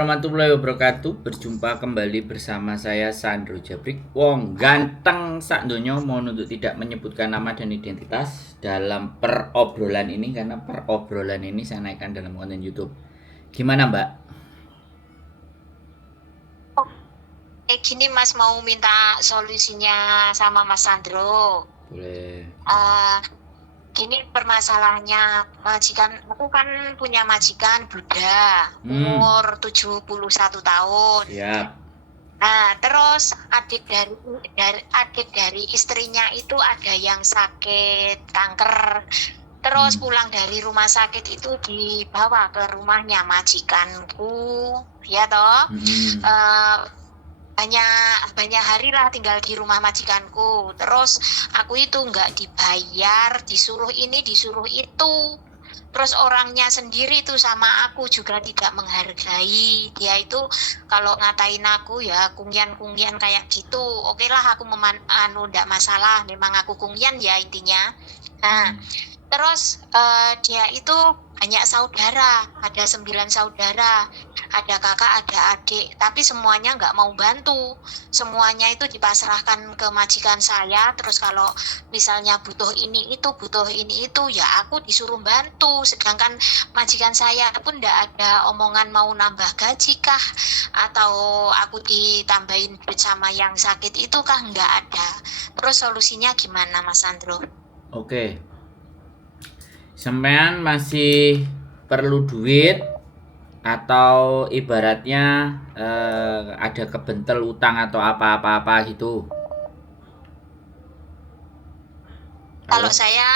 Warahmatullahi wabarakatuh. Berjumpa kembali bersama saya Sandro Jabrik. Wong ganteng sak donya, mohon untuk tidak menyebutkan nama dan identitas dalam perobrolan ini, karena perobrolan ini saya naikkan dalam konten YouTube. Gimana Mbak? Gini Mas mau minta solusinya sama Mas Sandro. Boleh. Gini permasalahannya, majikan aku kan punya majikan Buddha, umur 71 tahun. Siap. Nah, terus adik dari istrinya itu ada yang sakit kanker. Terus pulang dari rumah sakit itu dibawa ke rumahnya majikanku, ya toh. Banyak hari lah tinggal di rumah majikanku. Terus aku itu nggak dibayar, disuruh ini disuruh itu. Terus orangnya sendiri tuh sama aku juga tidak menghargai. Dia itu kalau ngatain aku ya kungyan kayak gitu. Oke lah, aku nggak masalah, memang aku kungyan ya intinya. Nah, terus dia itu banyak saudara, ada 9 saudara, ada kakak, ada adik, tapi semuanya nggak mau bantu. Semuanya itu dipasrahkan ke majikan saya. Terus kalau misalnya butuh ini itu, ya aku disuruh bantu. Sedangkan majikan saya pun nggak ada omongan mau nambah gaji kah, atau aku ditambahin duit sama yang sakit itu kah, nggak ada. Terus solusinya gimana Mas Sandro? Oke. Sampean masih perlu duit atau ibaratnya ada kebentel utang atau apa-apa gitu? Kalau saya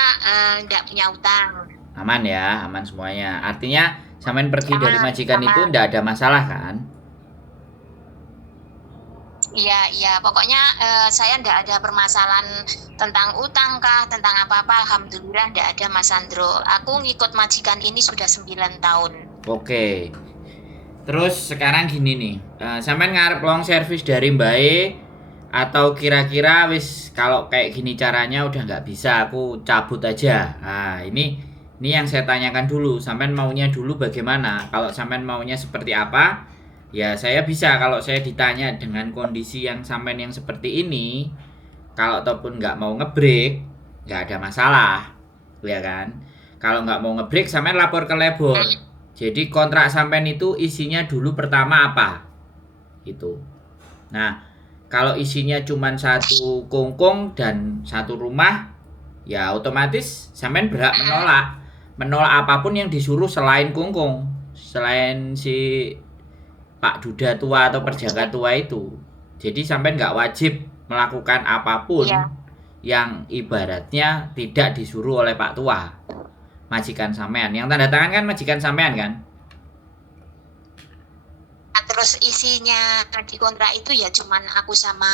nggak punya utang. Aman ya, aman semuanya. Artinya sampean pergi dari Aman, majikan itu aman. ndak ada masalah kan? Iya, pokoknya saya nggak ada permasalahan tentang utang kah, tentang apa-apa. Alhamdulillah nggak ada Mas Sandro. Aku ngikut majikan ini sudah 9 tahun. Oke. Terus sekarang gini nih, sampean ngarep long service dari Mbak E, atau kira-kira wis kalau kayak gini caranya udah nggak bisa, aku cabut aja. Nah, ini yang saya tanyakan dulu. Sampean maunya dulu bagaimana? Kalau sampean maunya seperti apa? Ya saya bisa, kalau saya ditanya dengan kondisi yang sampean yang seperti ini, kalau ataupun nggak mau ngebreak, nggak ada masalah, ya kan? Kalau nggak mau ngebreak, sampean lapor ke labor. Jadi kontrak sampean itu isinya dulu pertama apa? Itu. Nah, kalau isinya cuma satu kungkung dan satu rumah, ya otomatis sampean berhak menolak. Menolak apapun yang disuruh selain kungkung, selain si Pak Duda tua atau perjaga tua itu. Jadi sampean nggak wajib melakukan apapun yang ibaratnya tidak disuruh oleh Pak tua, majikan sampean. Yang tanda tangan kan majikan sampean kan? Terus isinya di kontrak itu ya cuman aku sama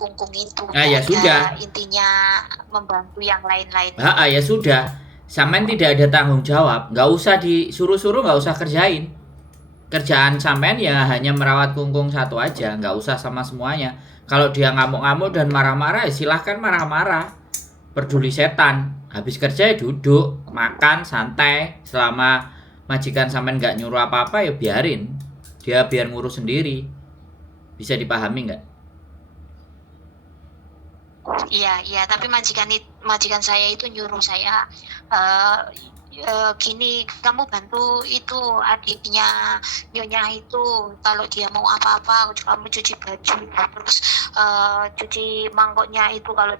kungkung itu. Nah, ya sudah. Intinya membantu yang lain-lain. Ya sudah. Sampean tidak ada tanggung jawab, nggak usah disuruh-suruh, nggak usah kerjain. Kerjaan sampean ya hanya merawat kungkung satu aja, nggak usah sama semuanya. Kalau dia ngamuk-ngamuk dan marah-marah, ya silahkan marah-marah. Peduli setan. Habis kerja ya duduk, makan, santai. Selama majikan sampean nggak nyuruh apa-apa ya biarin. Dia biar ngurus sendiri. Bisa dipahami nggak? Iya, tapi majikan saya itu nyuruh saya gini, kamu bantu itu adiknya nyonya itu, kalau dia mau apa-apa kamu cuci baju, terus cuci mangkoknya itu, kalau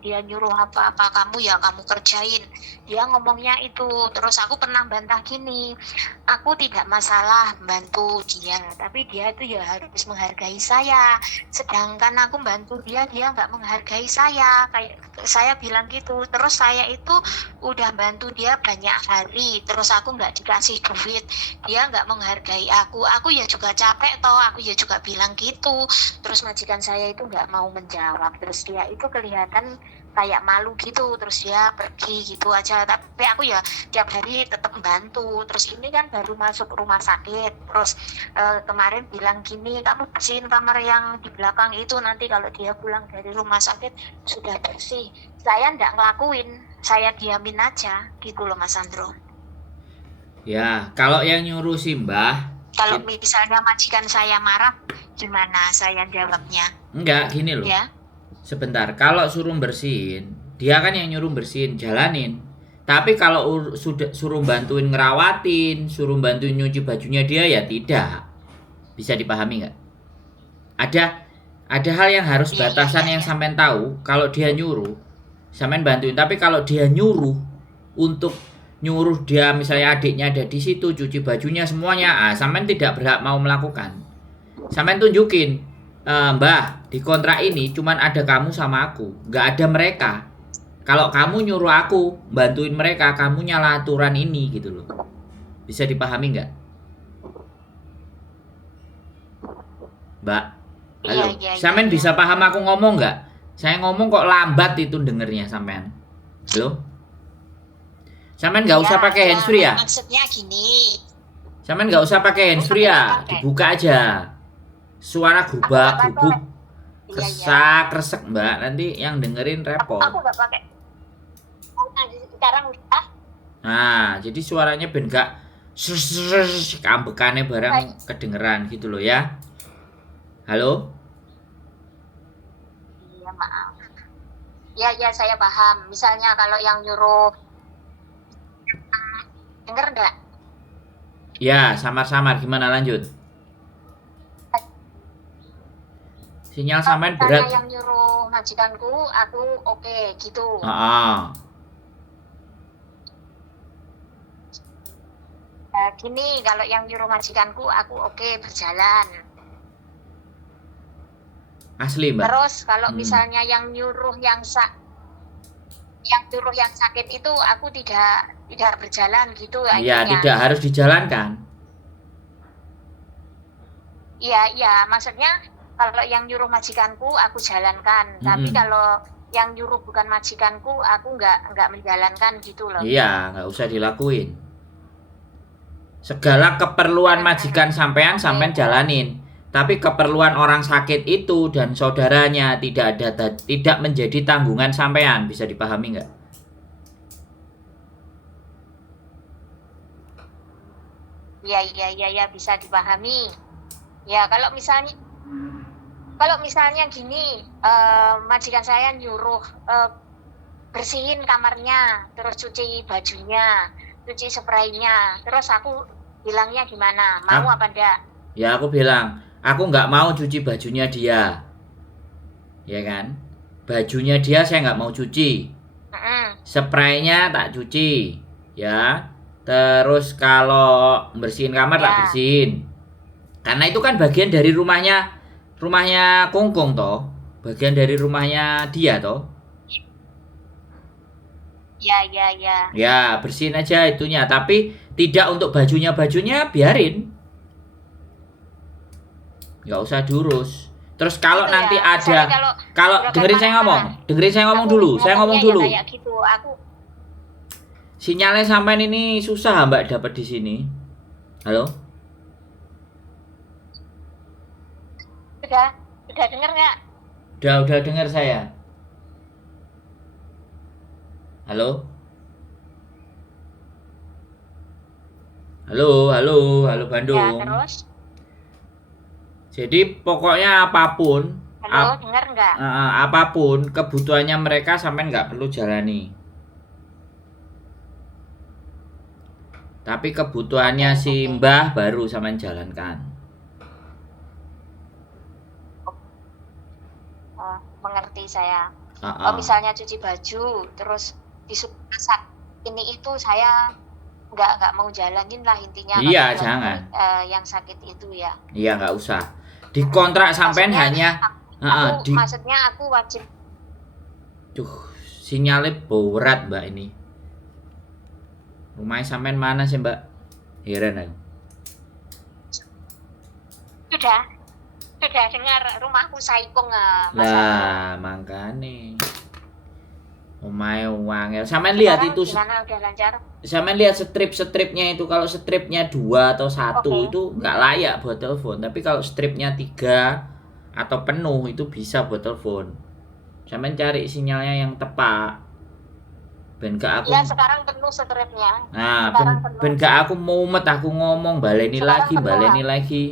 dia nyuruh apa-apa kamu ya kamu kerjain. Dia ngomongnya itu. Terus aku pernah bantah gini, aku tidak masalah bantu dia, tapi dia itu ya harus menghargai saya. Sedangkan aku bantu dia nggak menghargai saya, kayak saya bilang gitu. Terus saya itu udah bantu dia banyak hari, terus aku nggak dikasih duit, dia nggak menghargai aku ya juga capek toh, aku ya juga bilang gitu. Terus majikan saya itu nggak mau menjawab, terus dia itu kelihatan kayak malu gitu, terus dia pergi gitu aja. Tapi aku ya tiap hari tetap bantu. Terus ini kan baru masuk rumah sakit, terus kemarin bilang gini, kamu bersihin kamar yang di belakang itu, nanti kalau dia pulang dari rumah sakit sudah bersih. Saya nggak ngelakuin, saya diamin aja gitu loh Mas Sandro. Ya, kalau yang nyuruh si Mbah Kalau misalnya majikan saya marah, gimana saya jawabnya? Enggak, gini loh. Ya, Sebentar, kalau suruh bersihin, dia kan yang nyuruh bersihin, jalanin. Tapi kalau sudah suruh bantuin ngerawatin, suruh bantuin nyuci bajunya dia ya tidak. Bisa dipahami nggak? Ada hal yang harus Iya, iya, batasan iya, yang iya. sampean tahu. Kalau dia nyuruh, sampean bantuin. Tapi kalau dia nyuruh untuk nyuruh dia misalnya adiknya ada di situ cuci bajunya semuanya, sampean tidak berhak mau melakukan. Sampean tunjukin, Mbah, di kontrak ini cuman ada kamu sama aku, nggak ada mereka. Kalau kamu nyuruh aku bantuin mereka, kamu nyala aturan ini gitu loh. Bisa dipahami nggak, Mbak? Halo, Iya, iya, iya, sampean iya. bisa paham aku ngomong nggak? Saya ngomong kok lambat itu dengernya sampean. Halo? Sampean nggak usah Iya, pakai iya, handsfree ya? maksudnya gini. Sampean nggak usah pakai handsfree ya? Pakai. Dibuka aja. Suara Aku nggak gubak pakai. gubuk, Iya, iya. kesak kresek Mbak. Nanti yang dengerin Aku repot. nggak pakai. Nah, sekarang udah. Nah, jadi suaranya ben gak kambekannya barang kedengeran gitu loh ya. Halo? Iya, maaf. Ya, ya, saya paham. Misalnya kalau yang nyuruh, denger nggak? Ya, samar-samar gimana lanjut? Sinyal sampean Misalnya berat. yang nyuruh majikanku, aku oke, gitu. Gini, kalau yang nyuruh majikanku, aku oke, berjalan. Asli, Mbak. Terus kalau Hmm. misalnya yang nyuruh yang sakit itu, aku tidak berjalan gitu. Iya, intinya. tidak harus dijalankan. Iya, iya, maksudnya kalau yang nyuruh majikanku aku jalankan, tapi kalau yang nyuruh bukan majikanku aku nggak menjalankan gitu loh. Iya, nggak usah dilakuin. Segala keperluan majikan sampean jalanin. Tapi keperluan orang sakit itu dan saudaranya tidak menjadi tanggungan sampean. Bisa dipahami nggak? Iya, iya, iya, ya, bisa dipahami. Ya, kalau misalnya gini, majikan saya nyuruh bersihin kamarnya, terus cuci bajunya, cuci spraynya, terus aku bilangnya gimana? Mau apa enggak? Ya aku bilang, aku nggak mau cuci bajunya dia, ya kan? Bajunya dia saya nggak mau cuci, spraynya tak cuci, ya. Terus kalau bersihin kamar tak bersihin, karena itu kan bagian dari rumahnya Kongkong toh, bagian dari rumahnya dia toh. Ya, ya, ya. Ya, bersihin aja itunya, tapi tidak untuk bajunya biarin. Nggak usah diurus. Terus kalau Itu nanti ya, ada kalau dengerin saya ngomong dulu. Kayak gitu, aku Sinyalnya sampai ini susah Mbak dapat di sini. Halo? Udah dengar nggak? Udah dengar saya. Halo? Halo Bandung. Ya, terus? Jadi pokoknya apapun, Halo, dengar nggak? apapun kebutuhannya mereka sampai nggak perlu jalani. Tapi kebutuhannya si Mbah baru sampean jalankan. Mengerti saya. Oh, misalnya cuci baju, terus disuruh masak, ini itu saya nggak mau jalanin lah intinya. Iya, jangan. Yang sakit itu ya. Iya, nggak usah. Di kontrak sampean hanya maksudnya aku wajib. Sinyalnya berat Mbak ini. Rumahnya sampean mana sih Mbak? Heran aku. Sudah dengar, rumahku Saipung. Lah, makane. Omae wangel. Sampean lihat itu. Gimana, udah lancar? Sampean lihat stripnya itu. Kalau stripnya 2 atau 1 itu nggak layak buat telepon. Tapi kalau stripnya 3 atau penuh itu bisa buat telepon. Sampean cari sinyalnya yang tepat. Ben gak aku. Ya sekarang penuh scriptnya. Nah, Sekarang ben, penuh. ben gak aku mumet aku ngomong baleni Sekarang lagi, penuh, baleni Ham. lagi.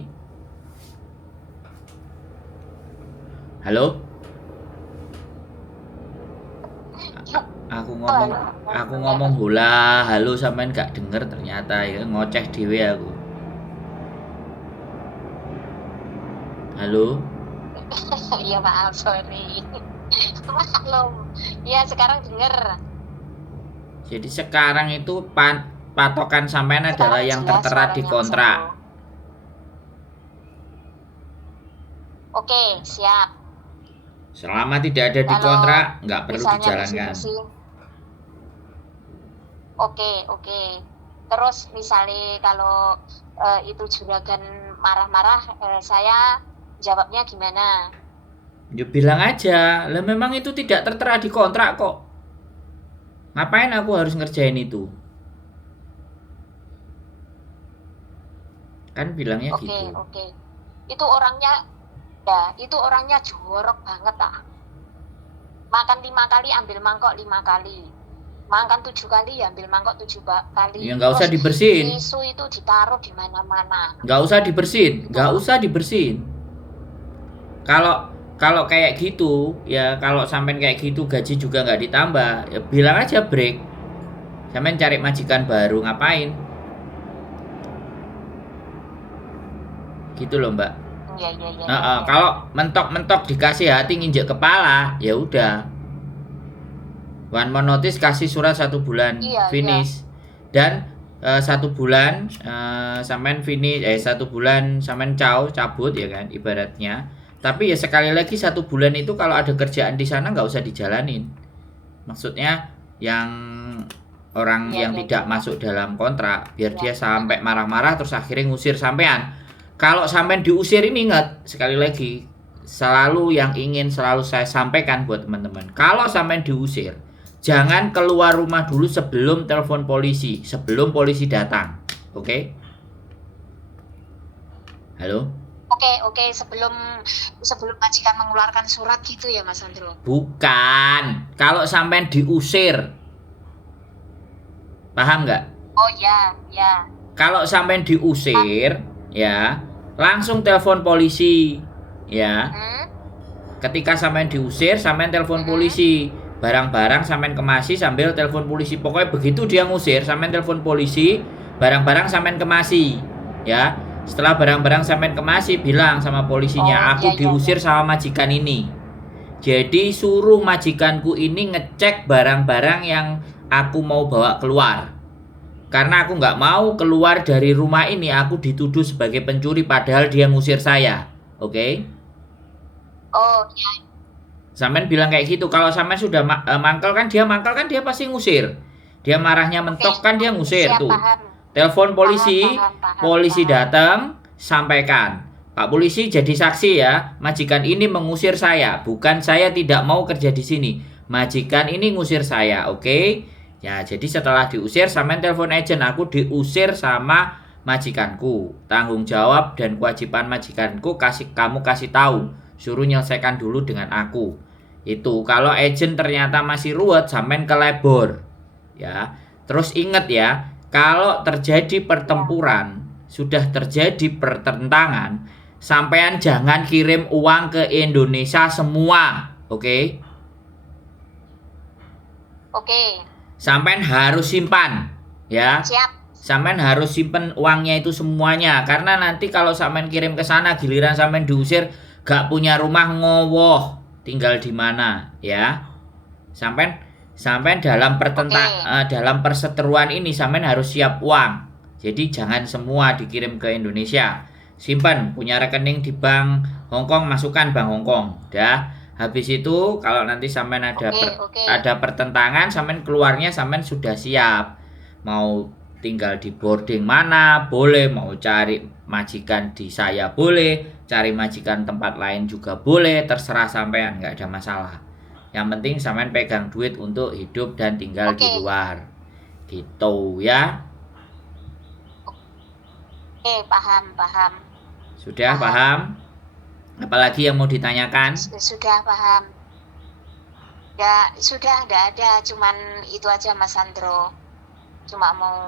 Halo? Aku ngomong hula, halo sampean gak denger ternyata ya ngoceh dhewe aku. Halo? Iya maaf, sorry. Maklum. Ya sekarang denger. Jadi sekarang itu patokan sampean adalah Sekarang yang jelas tertera di suaranya, Mas kontrak. Andro. Oke, siap. Selama tidak ada di Kalau kontrak, nggak perlu misalnya dijalankan. bersih-bersih. Oke. Terus misalnya kalau itu juragan marah-marah, saya jawabnya gimana? Ya bilang aja, lah memang itu tidak tertera di kontrak kok. Ngapain aku harus ngerjain itu? Kan bilangnya gitu. Oke. Itu orangnya jorok banget ah. Makan 5 kali ambil mangkok 5 kali. Makan 7 kali ambil mangkok 7 kali. Ya nggak usah dibersihin. Tisu itu ditaruh di mana-mana. Nggak usah dibersihin. Kalau kayak gitu, ya kalau sampean kayak gitu gaji juga nggak ditambah, ya bilang aja break. Sampean cari majikan baru ngapain? Gitu loh Mbak. Iya. Kalau mentok-mentok dikasih hati nginjek kepala, ya udah. One more notice kasih surat 1 bulan finish. Dan 1 bulan sampean finish 1 bulan sampean cabut ya kan ibaratnya. Tapi ya sekali lagi 1 bulan itu kalau ada kerjaan di sana nggak usah dijalanin. Maksudnya yang orang yang tidak masuk dalam kontrak biar dia sampai marah-marah terus akhirnya ngusir sampean. Kalau sampean diusir ini ingat sekali lagi selalu yang ingin selalu saya sampaikan buat teman-teman. Kalau sampean diusir, jangan keluar rumah dulu sebelum telepon polisi, sebelum polisi datang. Oke? Halo? Oke, sebelum majikan mengeluarkan surat gitu ya Mas Andro. Bukan. Kalau sampean diusir. Paham nggak? Oh ya. Kalau sampean diusir, ya, langsung telepon polisi, ya. Ketika sampean diusir, sampean telepon polisi. Barang-barang sampean kemasi sambil telepon polisi. Pokoknya begitu dia ngusir, sampean telepon polisi, barang-barang sampean kemasi, ya. Setelah barang-barang sampean kemasi, bilang sama polisinya, aku diusir sama majikan ini. Jadi suruh majikanku ini ngecek barang-barang yang aku mau bawa keluar. Karena aku nggak mau keluar dari rumah ini, aku dituduh sebagai pencuri padahal dia ngusir saya. Oke? Oh ya. Sampean bilang kayak gitu. Kalau sampean sudah mangkel kan dia pasti ngusir. Dia marahnya mentok kan dia ngusir tuh. Telepon polisi, polisi datang, sampaikan. Pak polisi jadi saksi ya, majikan ini mengusir saya, bukan saya tidak mau kerja di sini. Majikan ini ngusir saya, oke? Ya, jadi setelah diusir, sampean telepon agent, aku diusir sama majikanku. Tanggung jawab dan kewajiban majikanku kamu kasih tahu, suruh nyelesaikan dulu dengan aku. Itu kalau agent ternyata masih ruwet, sampean ke labor. Ya. Terus ingat ya, kalau terjadi pertempuran, sudah terjadi pertentangan, sampean jangan kirim uang ke Indonesia semua, oke? Oke. Sampean harus simpan, ya. Siap. Sampean harus simpan uangnya itu semuanya, karena nanti kalau sampean kirim ke sana, giliran sampean diusir, gak punya rumah ngowoh, tinggal di mana, ya? Sampean dalam dalam perseteruan ini sampean harus siap uang. Jadi jangan semua dikirim ke Indonesia. Simpan, punya rekening di bank Hongkong, masukkan bank Hongkong. Dah. Habis itu kalau nanti sampean ada pertentangan, sampean keluarnya sampean sudah siap. Mau tinggal di boarding mana boleh, mau cari majikan di saya boleh, cari majikan tempat lain juga boleh, terserah sampean, nggak ada masalah. Yang penting sampean pegang duit untuk hidup dan tinggal di luar. Gitu ya. Oke, paham. Sudah paham? Apalagi yang mau ditanyakan? Sudah paham. Ya sudah nggak ada, cuman itu aja Mas Sandro. Cuma mau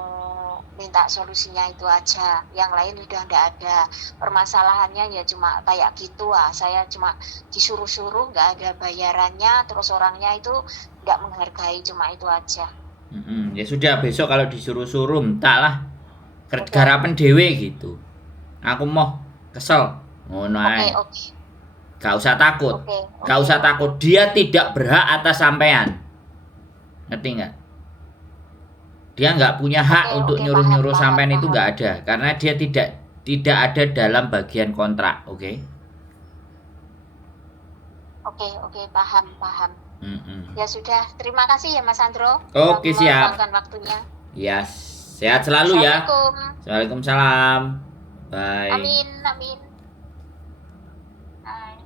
minta solusinya itu aja. Yang lain udah nggak ada. Permasalahannya ya cuma kayak gitu saya cuma disuruh-suruh, nggak ada bayarannya, terus orangnya itu nggak menghargai, cuma itu aja. Ya sudah, besok kalau disuruh-suruh entahlah Oke, garapen dhewe gitu. Aku mau kesel. Ngono oke, ae. oke, Gak usah takut. oke, Gak oke, usah oke. takut. Dia tidak berhak atas sampean. Ngerti nggak? Dia nggak punya hak Oke, untuk oke, paham, nyuruh-nyuruh paham, sampean, itu paham. nggak ada. Karena dia tidak ada dalam bagian kontrak, oke? Oke, oke, paham, paham. Mm-mm. Ya sudah, terima kasih ya Mas Sandro sudah Oke, siap. meluangkan waktunya. Ya, sehat selalu ya. Assalamualaikum. Waalaikumsalam. Bye. Amin, amin. Bye.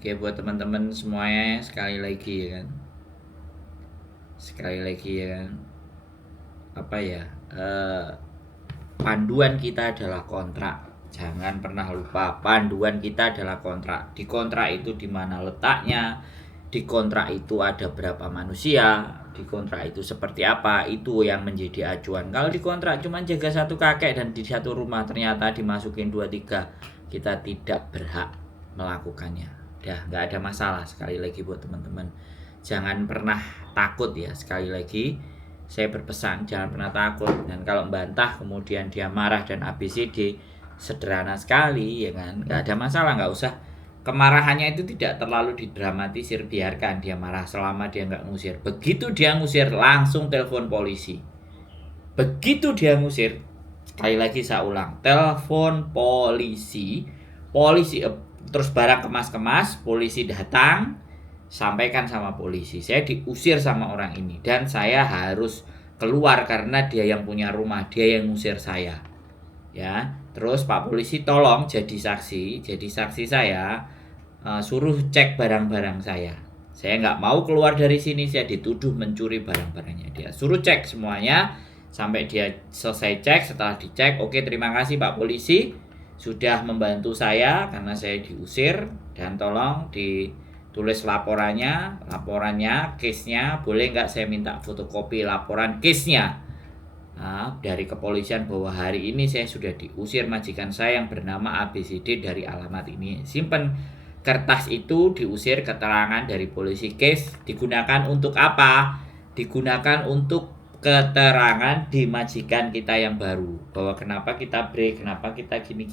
Oke, buat teman-teman semuanya sekali lagi ya kan. Sekali lagi ya kan. Apa ya? Panduan kita adalah kontrak. Jangan pernah lupa, panduan kita adalah kontrak. Di kontrak itu di mana letaknya, di kontrak itu ada berapa manusia, di kontrak itu seperti apa, itu yang menjadi acuan. Kalau di kontrak cuma jaga satu kakek dan di satu rumah ternyata dimasukin 2-3, kita tidak berhak melakukannya. Dah, nggak ada masalah. Sekali lagi buat teman-teman, jangan pernah takut ya. Sekali lagi saya berpesan, jangan pernah takut. Dan kalau membantah kemudian dia marah dan ABCD, sederhana sekali ya kan, nggak ada masalah, nggak usah. Kemarahannya itu tidak terlalu didramatisir, biarkan dia marah selama dia nggak ngusir. Begitu dia ngusir, langsung telepon polisi. Begitu dia ngusir, sekali lagi saya ulang, telepon polisi. Polisi terus barang kemas-kemas, polisi datang, sampaikan sama polisi, saya diusir sama orang ini dan saya harus keluar karena dia yang punya rumah, dia yang ngusir saya. Ya, terus Pak polisi tolong jadi saksi saya, suruh cek barang-barang saya. Saya nggak mau keluar dari sini, saya dituduh mencuri barang-barangnya dia. Suruh cek semuanya sampai dia selesai cek. Setelah dicek, oke, terima kasih Pak polisi sudah membantu saya karena saya diusir, dan tolong ditulis laporannya, case-nya. Boleh nggak saya minta fotokopi laporan case-nya dari kepolisian bahwa hari ini saya sudah diusir majikan saya yang bernama ABCD dari alamat ini. Simpen kertas itu, diusir, keterangan dari polisi, case digunakan untuk apa? Digunakan untuk keterangan di majikan kita yang baru, bahwa kenapa kita break, kenapa kita gini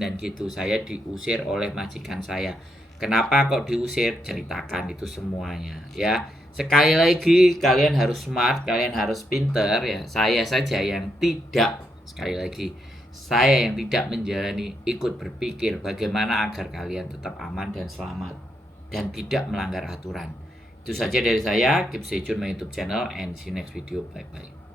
dan gitu. Saya diusir oleh majikan saya. Kenapa kok diusir? Ceritakan itu semuanya ya. Sekali lagi, kalian harus smart, kalian harus pinter ya. Saya saja yang tidak, sekali lagi, saya yang tidak menjalani, ikut berpikir bagaimana agar kalian tetap aman dan selamat dan tidak melanggar aturan. Itu saja dari saya. Keep stay tune my YouTube channel and see you next video. Bye bye.